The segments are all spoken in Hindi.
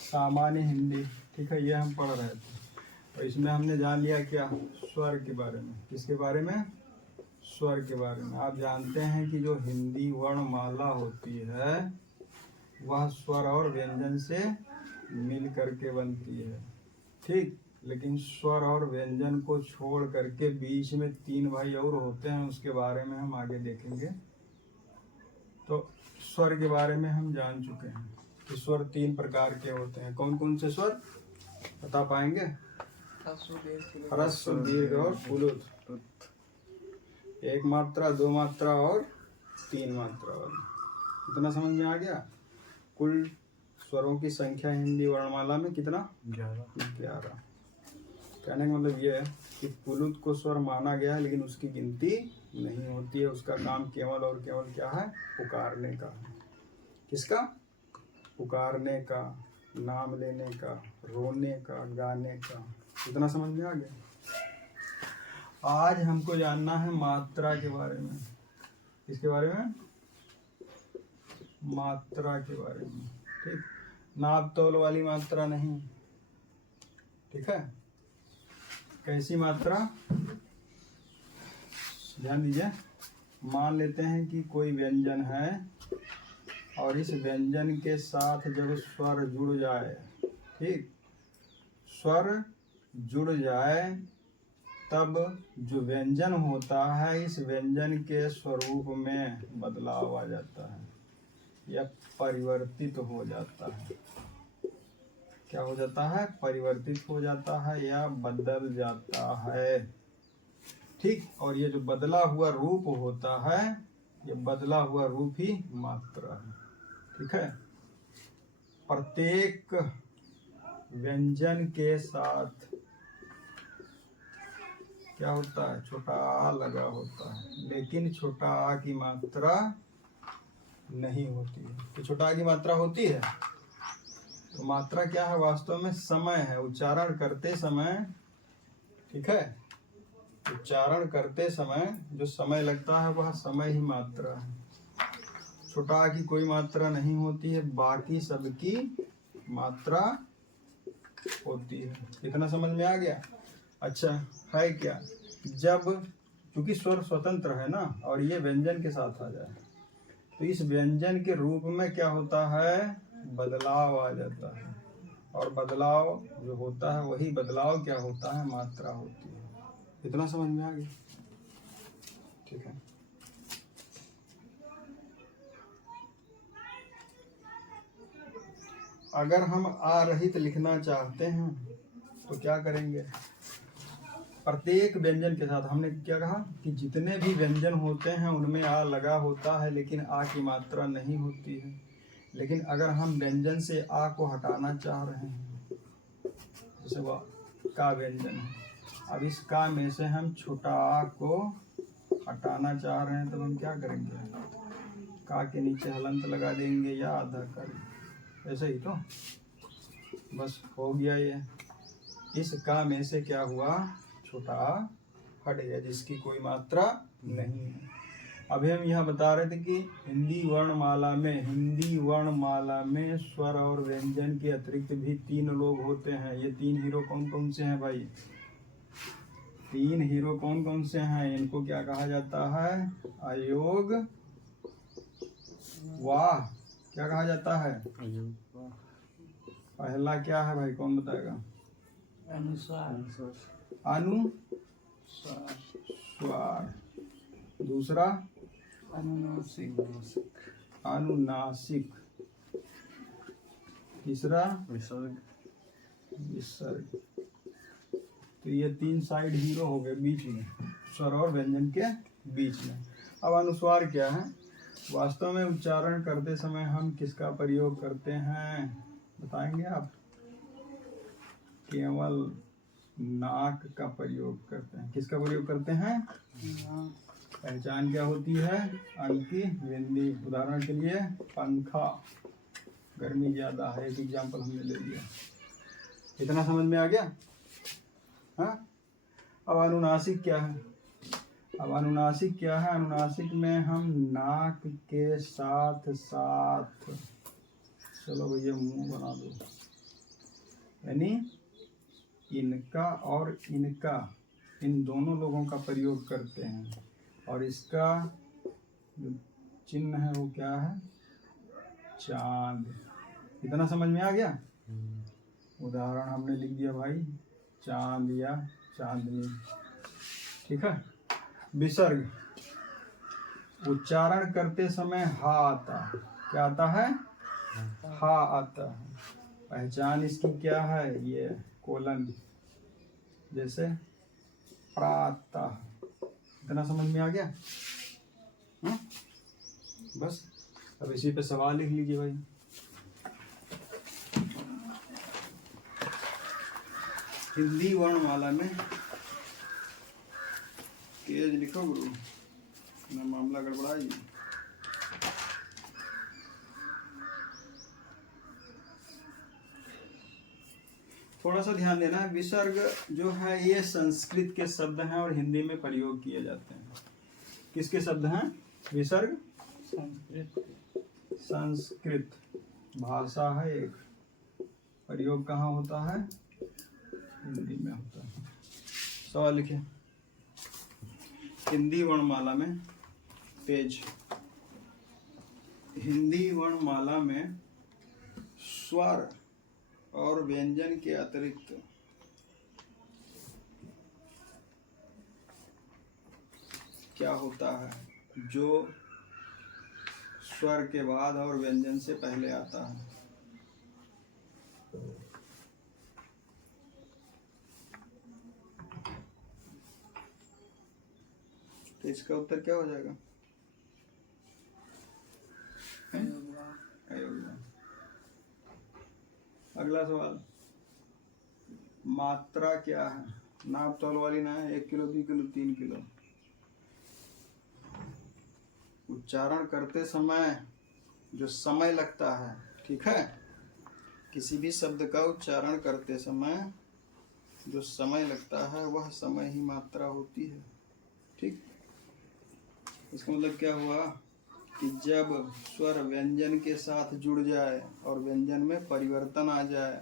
सामान्य हिंदी, ठीक है, ये हम पढ़ रहे थे। और इसमें हमने जान लिया क्या, स्वर के बारे में। किसके बारे में? स्वर के बारे में। आप जानते हैं कि जो हिंदी वर्णमाला होती है वह स्वर और व्यंजन से मिल करके बनती है, ठीक। लेकिन स्वर और व्यंजन को छोड़ करके बीच में 3 भाई और होते हैं, उसके बारे में हम आगे देखेंगे। तो स्वर के बारे में हम जान चुके हैं कि स्वर 3 प्रकार के होते हैं। कौन कौन से स्वर बता पाएंगे? ह्रस्व, दीर्घ और पुलुत। 1 मात्रा, 2 मात्रा और 3 मात्रा वाली। इतना समझ में आ गया? कुल स्वरों की संख्या हिंदी वर्णमाला में कितना? 11। कहने का मतलब यह है कि पुलुत को स्वर माना गया है, लेकिन उसकी गिनती नहीं होती है। उसका काम केवल और केवल क्या है? पुकारने का है। किसका? पुकारने का, नाम लेने का, रोने का, गाने का। इतना समझ में आ गया? आज हमको जानना है मात्रा के बारे में। किसके बारे में? मात्रा के बारे में, ठीक। नाप तोल वाली मात्रा नहीं, ठीक है। कैसी मात्रा? ध्यान दीजिए। मान लेते हैं कि कोई व्यंजन है और इस व्यंजन के साथ जब स्वर जुड़ जाए, ठीक, स्वर जुड़ जाए तब जो व्यंजन होता है इस व्यंजन के स्वरूप में बदलाव आ जाता है या परिवर्तित हो जाता है। क्या हो जाता है? परिवर्तित हो जाता है या बदल जाता है, ठीक। और ये जो बदला हुआ रूप होता है, ये बदला हुआ रूप ही मात्रा है, ठीक है। प्रत्येक व्यंजन के साथ क्या होता है? छोटा आ लगा होता है, लेकिन छोटा आ की मात्रा नहीं होती है। तो छोटा आ की मात्रा होती है। तो मात्रा क्या है? वास्तव में समय है। उच्चारण करते समय, ठीक है, उच्चारण करते समय जो समय लगता है वह समय ही मात्रा है। छोटा आ की कोई मात्रा नहीं होती है, बाकी सबकी मात्रा होती है। इतना समझ में आ गया? अच्छा है क्या, जब क्योंकि स्वर स्वतंत्र है ना, और ये व्यंजन के साथ आ जाए तो इस व्यंजन के रूप में क्या होता है? बदलाव आ जाता है। और बदलाव जो होता है वही बदलाव क्या होता है? मात्रा होती है। इतना समझ में आ गया? ठीक है। अगर हम आ रहित लिखना चाहते हैं तो क्या करेंगे? प्रत्येक व्यंजन के साथ हमने क्या कहा कि जितने भी व्यंजन होते हैं उनमें आ लगा होता है, लेकिन आ की मात्रा नहीं होती है। लेकिन अगर हम व्यंजन से आ को हटाना चाह रहे हैं, जैसे वह का व्यंजन है, अब इस का में से हम छोटा आ को हटाना चाह रहे हैं, तो हम क्या करेंगे? का के नीचे हलंत लगा देंगे या आधा कर, ऐसे ही तो बस हो गया। ये इस का में से क्या हुआ? छोटा आ हट गया, जिसकी कोई मात्रा नहीं है। अभी हम यह बता रहे थे कि हिंदी वर्णमाला में स्वर और व्यंजन के अतिरिक्त भी 3 लोग होते हैं। ये 3 हीरो कौन कौन से हैं भाई? 3 हीरो कौन कौन से हैं? इनको क्या कहा जाता है? अयोग वाह। क्या कहा जाता है? पहला क्या है भाई, कौन बताएगा? अनुस्वार। दूसरा अनुनासिक। तीसरा विसर्ग। तो ये 3 साइड हीरो हो गए बीच में, स्वर और व्यंजन के बीच में। अब अनुस्वार क्या है? वास्तव में उच्चारण करते समय हम किसका प्रयोग करते हैं, बताएंगे आप? केवल नाक का प्रयोग करते हैं। किसका प्रयोग करते हैं? पहचान क्या होती है? अंक की बिंदी। उदाहरण के लिए पंखा, गर्मी ज्यादा है, एक एग्जाम्पल हमने ले लिया। इतना समझ में आ गया? हाँ। अब अनुनासिक क्या है? अब अनुनासिक क्या है? अनुनासिक में हम नाक के साथ साथ, चलो भैया मुंह बना दो, यानी इनका और इनका, इन दोनों लोगों का प्रयोग करते हैं। और इसका जो चिन्ह है वो क्या है? चांद। इतना समझ में आ गया? उदाहरण हमने लिख दिया भाई, चांद या चांदनी। ठीक है। विसर्ग, उच्चारण करते समय हा आता है। क्या आता है? हा आता है। पहचान इसकी क्या है? ये कोलन, जैसे प्रातः। इतना समझ में आ गया? बस अब इसी पे सवाल लिख लीजिए भाई। हिंदी वर्णमाला में तेज लिखो गुरु, ना मामला गड़बड़ाई। थोड़ा सा ध्यान देना है, विसर्ग जो है ये संस्कृत के शब्द हैं और हिंदी में प्रयोग किए जाते हैं। किसके शब्द हैं? विसर्ग संस्कृत भाषा है एक, प्रयोग कहाँ होता है? हिंदी में होता है। सवाल लिखिए। हिंदी वर्णमाला में पेज, हिंदी वर्णमाला में स्वर और व्यंजन के अतिरिक्त क्या होता है जो स्वर के बाद और व्यंजन से पहले आता है? तो इसका उत्तर क्या हो जाएगा? अगला सवाल, मात्रा क्या है? नाप तौल वाली ना है, 1 किलो 2 किलो 3 किलो। उच्चारण करते समय जो समय लगता है, ठीक है, किसी भी शब्द का उच्चारण करते समय जो समय लगता है वह समय ही मात्रा होती है। ठीक, इसका मतलब क्या हुआ कि जब स्वर व्यंजन के साथ जुड़ जाए और व्यंजन में परिवर्तन आ जाए,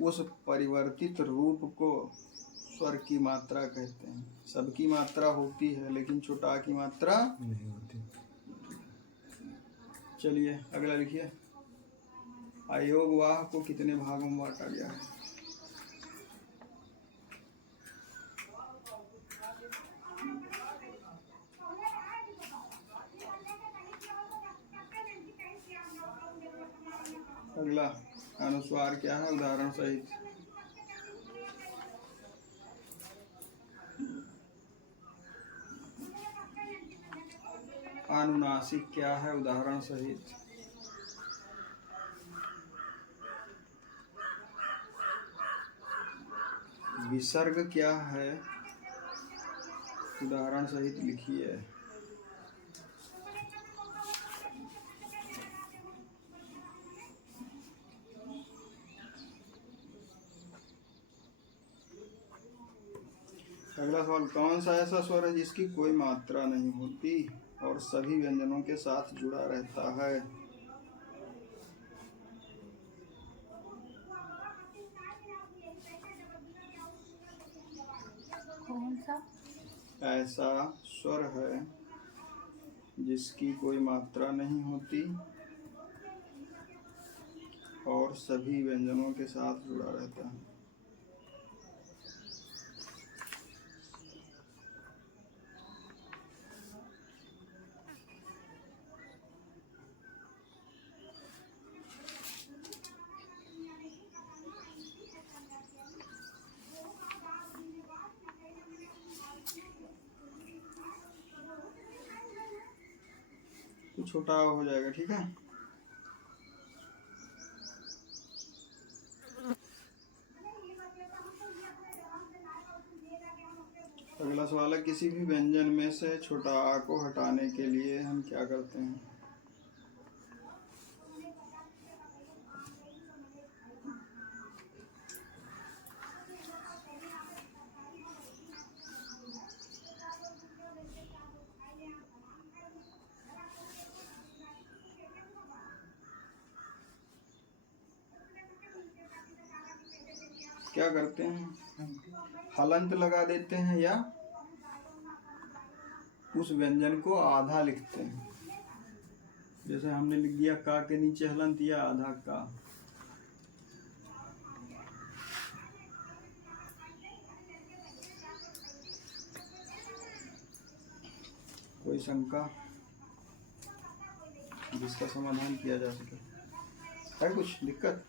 उस परिवर्तित रूप को स्वर की मात्रा कहते हैं। सबकी मात्रा होती है लेकिन छोटा की मात्रा नहीं होती। चलिए अगला लिखिए। अयोगवाह को कितने भागों में बांटा गया है? अगला, अनुस्वार क्या है? उदाहरण सहित। अनुनासिक क्या है? उदाहरण सहित। विसर्ग क्या है? उदाहरण सहित लिखिए। अगला सवाल, कौन सा ऐसा स्वर है जिसकी कोई मात्रा नहीं होती और सभी व्यंजनों के साथ जुड़ा रहता है? कौन सा ऐसा स्वर है जिसकी कोई मात्रा नहीं होती और सभी व्यंजनों के साथ जुड़ा रहता है? तो छोटा हो जाएगा, ठीक है। अगला सवाल है, किसी भी व्यंजन में से छोटा आ को हटाने के लिए हम क्या करते हैं? क्या करते हैं, हलंत लगा देते हैं या उस व्यंजन को आधा लिखते हैं। जैसे हमने लिख दिया का के नीचे हलंत या आधा का। कोई शंका जिसका समाधान किया जा सके? है कुछ दिक्कत?